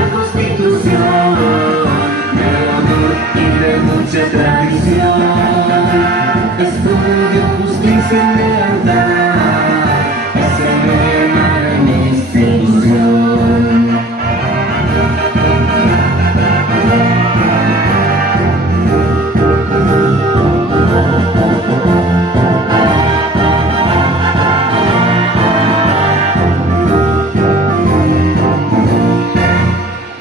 una constitución de honor y de mucha tradición. Estudio, justicia y lealtad es el lema de mi institución.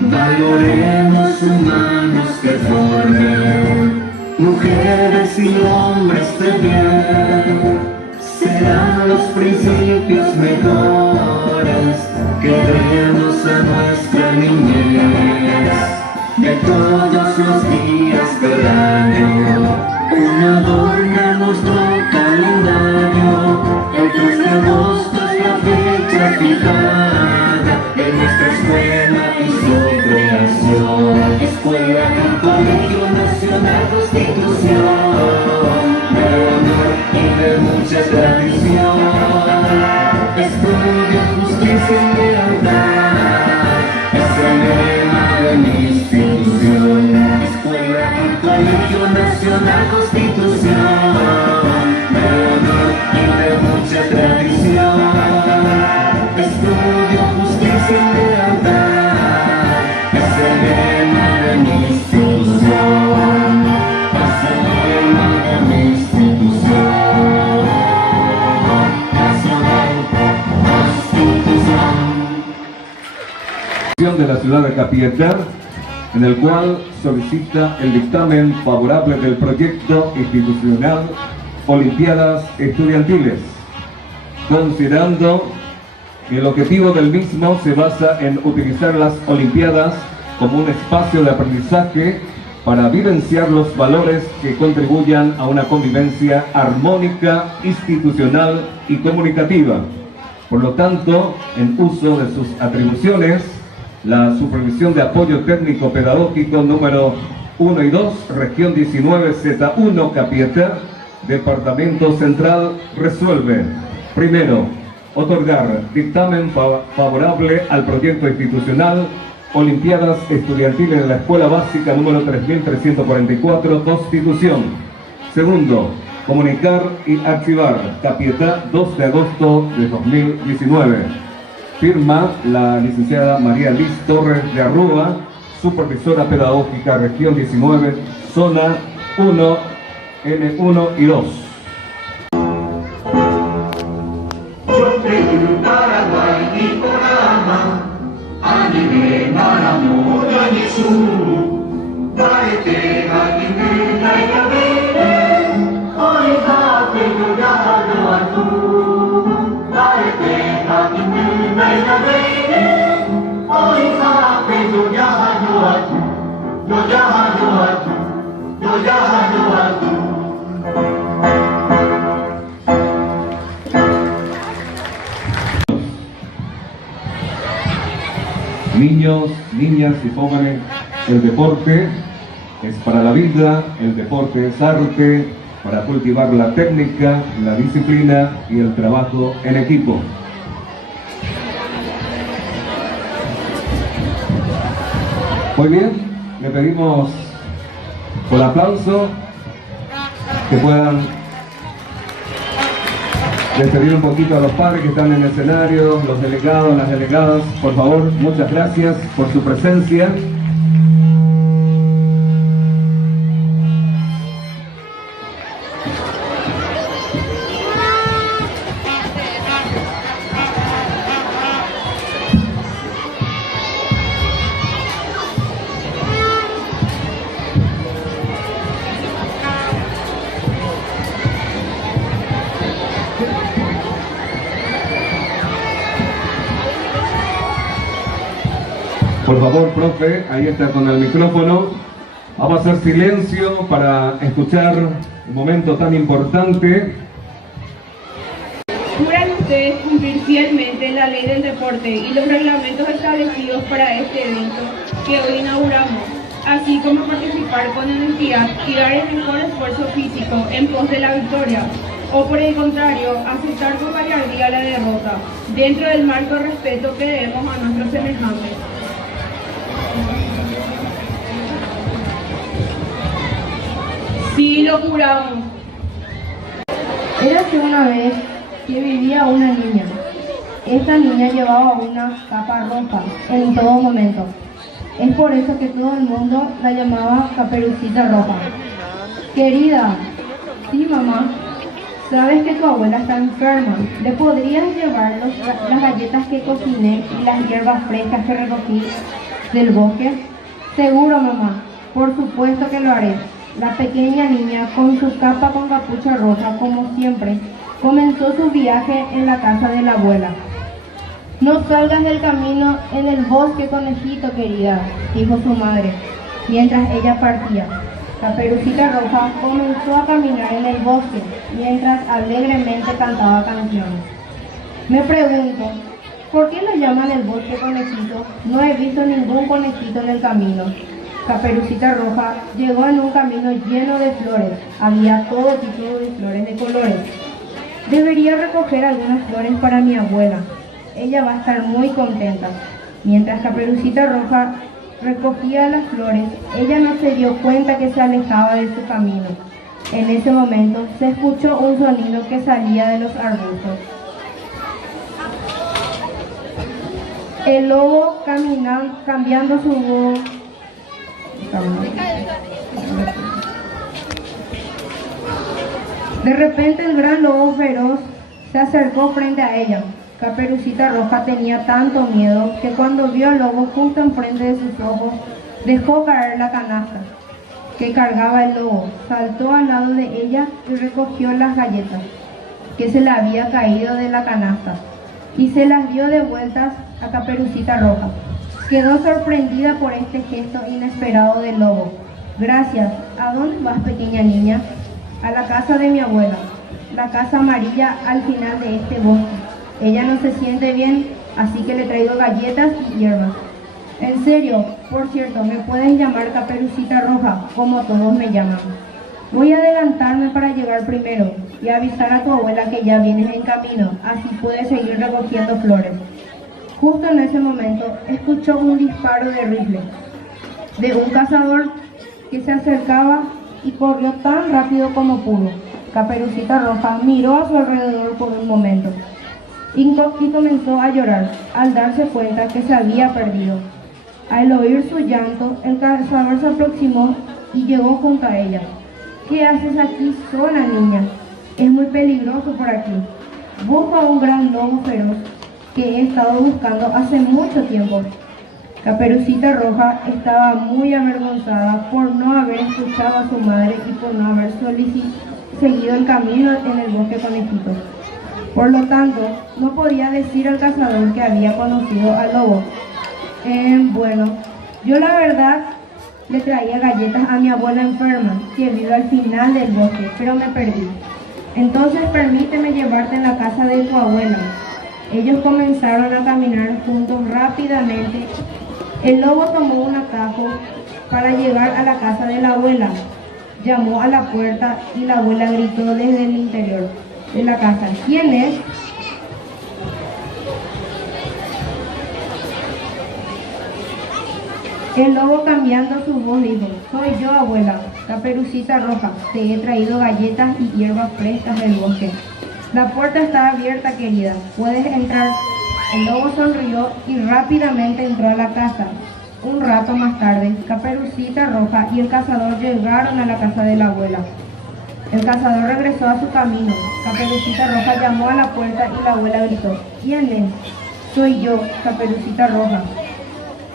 Valoremos humanos que formen mujeres y hombres de bien. Serán los principios mejores que demos a nuestra niñez. De todos los días del año, uno adorna nuestro calendario. El 3 de agosto es la fecha fijada de nuestra escuela y su creación. Escuela y Colegio Nacional Constitución, de honor y de mucha tradición. Estudio, justicia y lealtad es el lema de mi institución. Escuela y Colegio Nacional Constitución, de honor y de mucha tradición. Estudio, justicia y lealtad es el lema de mi institución. Es el lema de mi institución. Nacional Constitución de la ciudad de Capiatá, en el cual solicita el dictamen favorable del proyecto institucional Olimpiadas Estudiantiles, considerando que el objetivo del mismo se basa en utilizar las Olimpiadas como un espacio de aprendizaje para vivenciar los valores que contribuyan a una convivencia armónica, institucional y comunicativa. Por lo tanto, en uso de sus atribuciones, la Supervisión de Apoyo Técnico Pedagógico número 1 y 2, Región 19Z1, Capiatá, Departamento Central, resuelve: primero, otorgar dictamen favorable al proyecto institucional Olimpiadas Estudiantiles de la Escuela Básica número 3344, Constitución. Segundo, comunicar y archivar Capiatá, 2 de agosto de 2019. Firma la licenciada María Liz Torres de Arrúa, Supervisora Pedagógica, Región 19, Zona 1, N1 y 2. Niños, niñas y jóvenes, el deporte es para la vida, el deporte es arte, para cultivar la técnica, la disciplina y el trabajo en equipo. Muy bien, le pedimos con aplauso que puedan despedir un poquito a los padres que están en el escenario, los delegados, las delegadas, por favor, muchas gracias por su presencia. Por favor, profe, ahí está con el micrófono. Vamos a hacer silencio para escuchar un momento tan importante. ¿Juran ustedes cumplir fielmente la ley del deporte y los reglamentos establecidos para este evento que hoy inauguramos, así como participar con energía y dar el mejor esfuerzo físico en pos de la victoria? O por el contrario, aceptar con gallardía la derrota, dentro del marco de respeto que debemos a nuestros semejantes? lo juramos. Érase una vez que vivía una niña. Esta niña llevaba una capa roja en todo momento. Es por eso que todo el mundo la llamaba Caperucita Roja. Querida, sí mamá, sabes que tu abuela está enferma. ¿Le podrías llevar las galletas que cociné y las hierbas frescas que recogí del bosque? Seguro mamá, por supuesto que lo haré. La pequeña niña, con su capa con capucha roja, como siempre, comenzó su viaje en la casa de la abuela. No salgas del camino en el bosque, conejito querida, dijo su madre, mientras ella partía. Caperucita Roja comenzó a caminar en el bosque, mientras alegremente cantaba canciones. Me pregunto, ¿por qué lo llaman el bosque conejito? No he visto ningún conejito en el camino. Caperucita Roja llegó en un camino lleno de flores. Había todo tipo de flores de colores. Debería recoger algunas flores para mi abuela. Ella va a estar muy contenta. Mientras Caperucita Roja recogía las flores, ella no se dio cuenta que se alejaba de su camino. En ese momento se escuchó un sonido que salía de los arbustos. El lobo cambiando su voz. De repente el gran lobo feroz se acercó frente a ella. Caperucita Roja tenía tanto miedo que cuando vio al lobo justo enfrente de sus ojos, dejó caer la canasta que cargaba el lobo, saltó al lado de ella y recogió las galletas que se le había caído de la canasta y se las dio de vueltas a Caperucita Roja. Quedó sorprendida por este gesto inesperado del lobo. Gracias. ¿A dónde vas, pequeña niña? A la casa de mi abuela, la casa amarilla al final de este bosque. Ella no se siente bien, así que le traigo galletas y hierbas. En serio, por cierto, me puedes llamar Caperucita Roja, como todos me llaman. Voy a adelantarme para llegar primero y avisar a tu abuela que ya vienes en camino, así puedes seguir recogiendo flores. Justo en ese momento, escuchó un disparo de rifle de un cazador que se acercaba y corrió tan rápido como pudo. Caperucita Roja miró a su alrededor por un momento y comenzó a llorar al darse cuenta que se había perdido. Al oír su llanto, el cazador se aproximó y llegó junto a ella. ¿Qué haces aquí sola, niña? Es muy peligroso por aquí. Busco a un gran lobo feroz que he estado buscando hace mucho tiempo. Caperucita Roja estaba muy avergonzada por no haber escuchado a su madre y por no haber seguido el camino en el bosque conejito. Por lo tanto, no podía decir al cazador que había conocido al lobo. Bueno, yo la verdad le traía galletas a mi abuela enferma, que vive al final del bosque, pero me perdí. Entonces permíteme llevarte en la casa de tu abuela. Ellos comenzaron a caminar juntos rápidamente. El lobo tomó un atajo para llegar a la casa de la abuela. Llamó a la puerta y la abuela gritó desde el interior de la casa. ¿Quién es? El lobo, cambiando su voz, dijo: soy yo, abuela, Caperucita Roja. Te he traído galletas y hierbas frescas del bosque. La puerta está abierta, querida. Puedes entrar. El lobo sonrió y rápidamente entró a la casa. Un rato más tarde, Caperucita Roja y el cazador llegaron a la casa de la abuela. El cazador regresó a su camino. Caperucita Roja llamó a la puerta y la abuela gritó: ¿quién es? Soy yo, Caperucita Roja.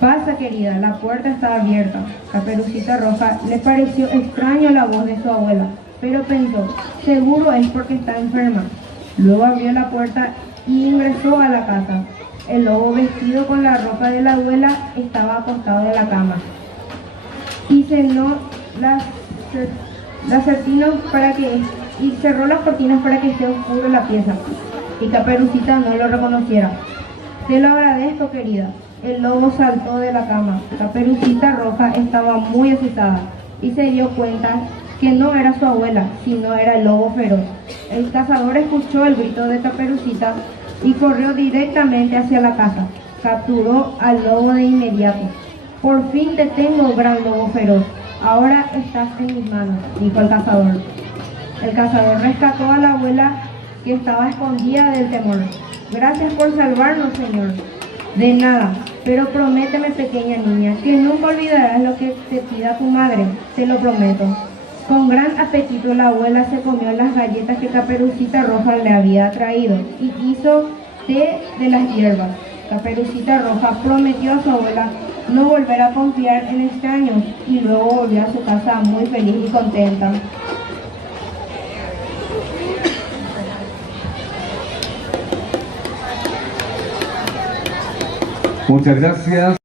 Pasa, querida, la puerta está abierta. Caperucita Roja le pareció extraño la voz de su abuela, pero pensó: seguro es porque está enferma. Luego abrió la puerta y ingresó a la casa. El lobo, vestido con la ropa de la abuela, estaba acostado en la cama y cerró las cortinas para que esté oscuro la pieza y Caperucita no lo reconociera. Te lo agradezco, querida. El lobo saltó de la cama. Caperucita Roja estaba muy asustada y se dio cuenta que no era su abuela, sino era el lobo feroz. El cazador escuchó el grito de Caperucita y corrió directamente hacia la casa. Capturó al lobo de inmediato. Por fin te tengo, gran lobo feroz. Ahora estás en mis manos, dijo el cazador. El cazador rescató a la abuela que estaba escondida del temor. Gracias por salvarnos, Señor. De nada, pero prométeme, pequeña niña, que nunca olvidarás lo que te pida tu madre, te lo prometo. Con gran apetito la abuela se comió las galletas que Caperucita Roja le había traído y hizo té de las hierbas. Caperucita Roja prometió a su abuela no volver a confiar en extraños y luego volvió a su casa muy feliz y contenta. Muchas gracias.